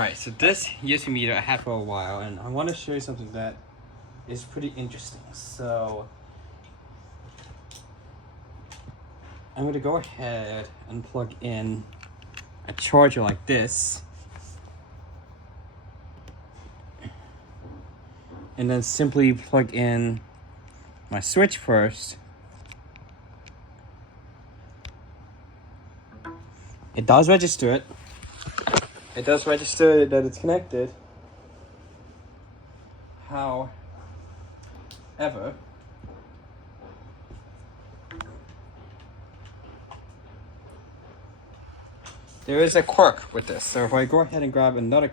Alright, so this USB meter I had for a while, and I want to show you something that is pretty interesting. So I'm going to go ahead and plug in a charger like this, and then simply plug in my switch first. It does register it. It does register that it's connected. However, there is a quirk with this. So if I go ahead and grab another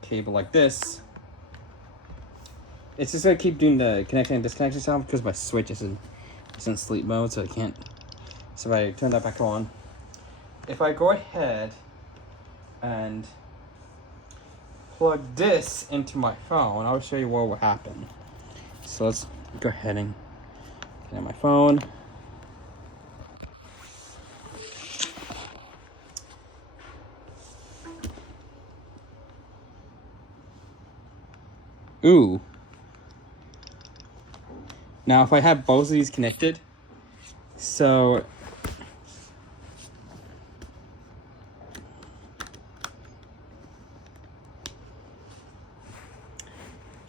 cable like this, it's just gonna keep doing the connection and disconnection sound because my switch is in sleep mode, so it can't. So if I turn that back on, if I go ahead and plug this into my phone, I'll show you what will happen. So let's go ahead and get on my phone. Ooh. Now if I have both of these connected, so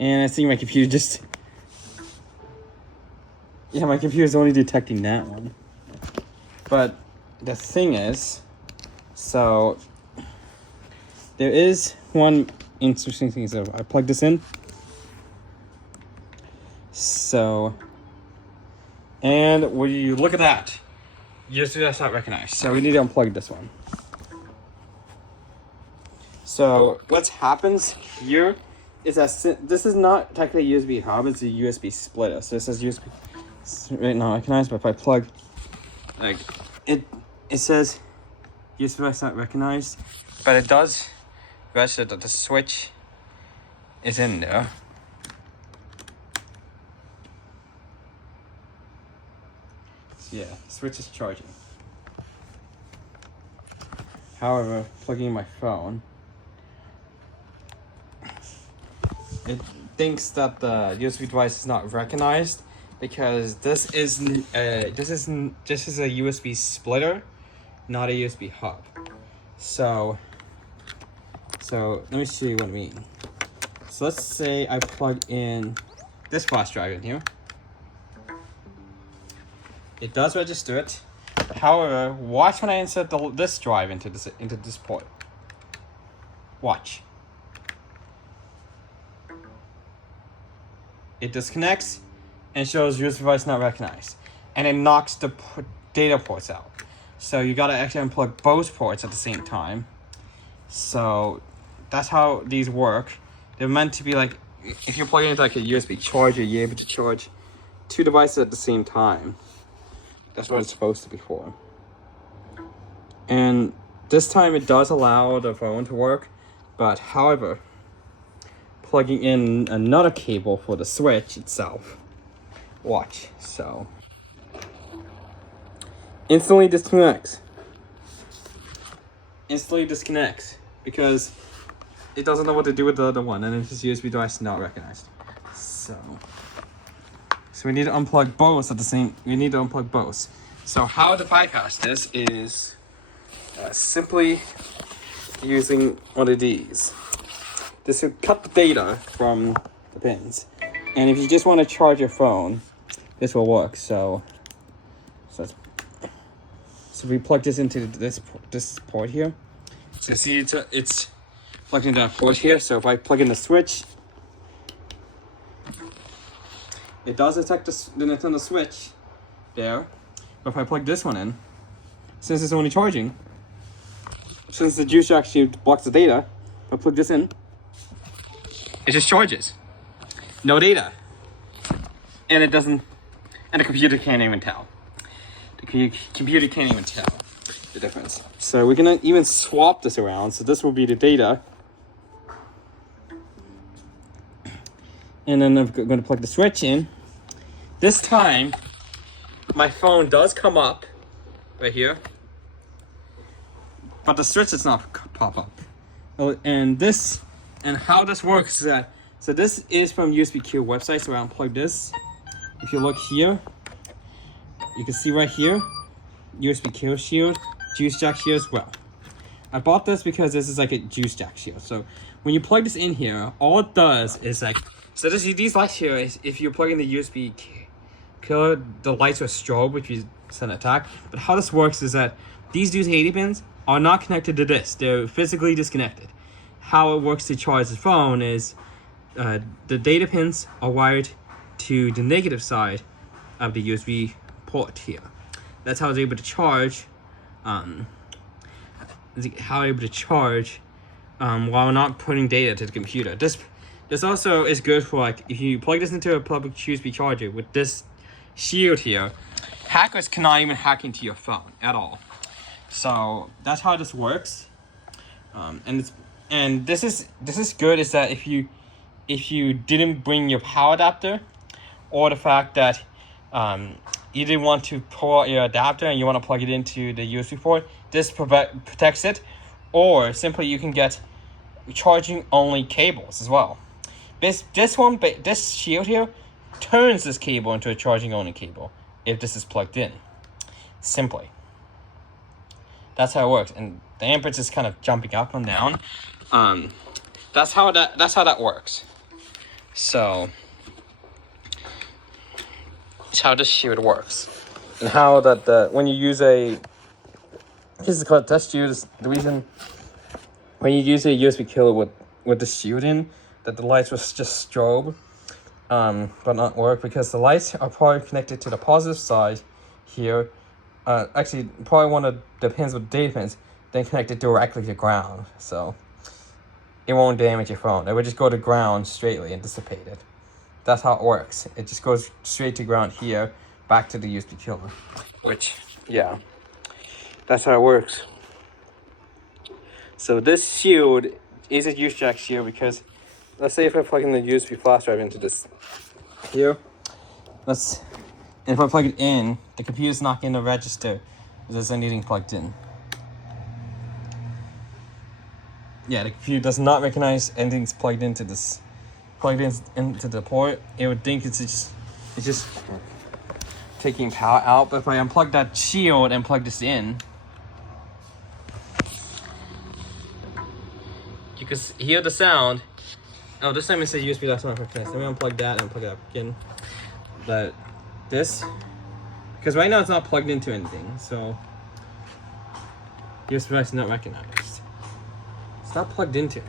and I see my computer just, yeah, my computer's only detecting that one. But the thing is, so there is one interesting thing. So I plug this in. So, and when you look at that, USB that's not recognized. So we need to unplug this one. So what happens here is that this is not technically a USB hub, it's a USB splitter. So it says USB right now recognized, but if I plug, like, it says USB device not recognized, but it does register that the switch is in there. So yeah, the switch is charging. However, plugging in my phone, it thinks that the USB device is not recognized because this is a USB splitter, not a USB hub. So let me show you what I mean. So let's say I plug in this flash drive in here. It does register it. However, watch when I insert this drive into this port. Watch. It disconnects and shows USB device not recognized, and it knocks the data ports out. So you gotta actually unplug both ports at the same time. So that's how these work. They're meant to be like, if you're plugging into like a USB charger, you're able to charge two devices at the same time. That's what it's supposed to be for. And this time it does allow the phone to work, but however, plugging in another cable for the switch itself. Watch. So instantly disconnects because it doesn't know what to do with the other one, and it's USB device not recognized. So we need to unplug both at the same. We need to unplug both. So how to bypass this is simply using one of these. This will cut the data from the pins, and if you just want to charge your phone, this will work. So we plug this into this port here. So see, it's plugged into that port here. So if I plug in the switch, it does detect the Nintendo Switch there. But if I plug this one in, since it's only charging, since the juicer actually blocks the data, if I plug this in, it just charges. No data. And it doesn't, and the computer can't even tell. The computer can't even tell the difference. So we're gonna even swap this around. So this will be the data. And then I'm gonna plug the switch in. This time, my phone does come up right here, but the switch does not pop up. And how this works is that, so this is from USB-Q website, so I unplug this. If you look here, you can see right here, USB-Q shield, juice jack shield as well. I bought this because this is like a juice jack shield. So when you plug this in here, all it does is like, so these lights here is if you plug in the USB-Q, the lights will strobe, which is an attack. But how this works is that these 80 pins are not connected to this. They're physically disconnected. How it works to charge the phone is the data pins are wired to the negative side of the USB port here. That's how it's able to charge. While not putting data to the computer. This also is good for like if you plug this into a public USB charger with this shield here, hackers cannot even hack into your phone at all. So that's how this works. And this is good is that if you didn't bring your power adapter, or the fact that you didn't want to pull out your adapter and you want to plug it into the USB port, this protects it. Or simply you can get charging only cables as well. This shield here turns this cable into a charging only cable if this is plugged in. Simply. That's how it works, and the amperage is kind of jumping up and down. That's how that works. So that's how this shield works, and how that when you use this is called test shield. The reason when you use a USB killer with the shield in, that the lights will just strobe, but not work, because the lights are probably connected to the positive side here. Actually, probably one of the pins with data pins, then connected directly to ground, so it won't damage your phone. It would just go to ground straightly and dissipate it. That's how it works. It just goes straight to ground here, back to the USB killer. Which, yeah, that's how it works. So this shield is a juice jack shield because, let's say if I plug in the USB flash drive into this here, and if I plug it in, the computer's not going to register there's anything plugged in. Yeah, the computer does not recognize anything's plugged into this. Plugged into the port, it would think it's just taking power out. But if I unplug that shield and plug this in, you can hear the sound. Oh, this time it says USB last one for test. Let me unplug that and plug it up again. But this, because right now it's not plugged into anything, so USB device is not recognized. It's not plugged into.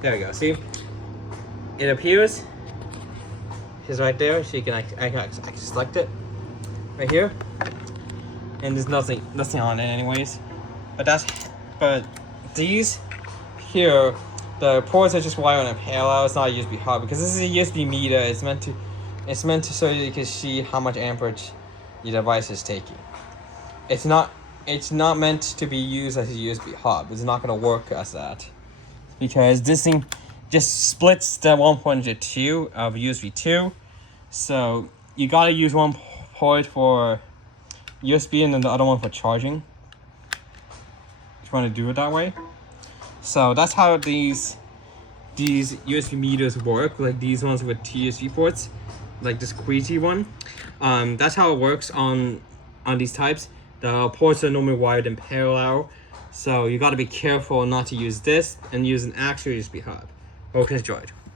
There we go. See, it appears. It's right there, so you can I can select it right here, and there's nothing on it anyways. But these here, the ports are just wired on a parallel. It's not a USB hub because this is a USB meter. It's meant to so you can see how much amperage your device is taking. It's not meant to be used as a USB hub. It's not going to work as that, because this thing just splits the 1.2 of USB 2. So you gotta use one port for USB and then the other one for charging. Just want to do it that way. So that's how these USB meters work, like these ones with two USB ports, like this Queasy one. That's how it works on these types. The ports are normally wired in parallel, so you got to be careful not to use this and use an actual USB hub. Hope you enjoyed.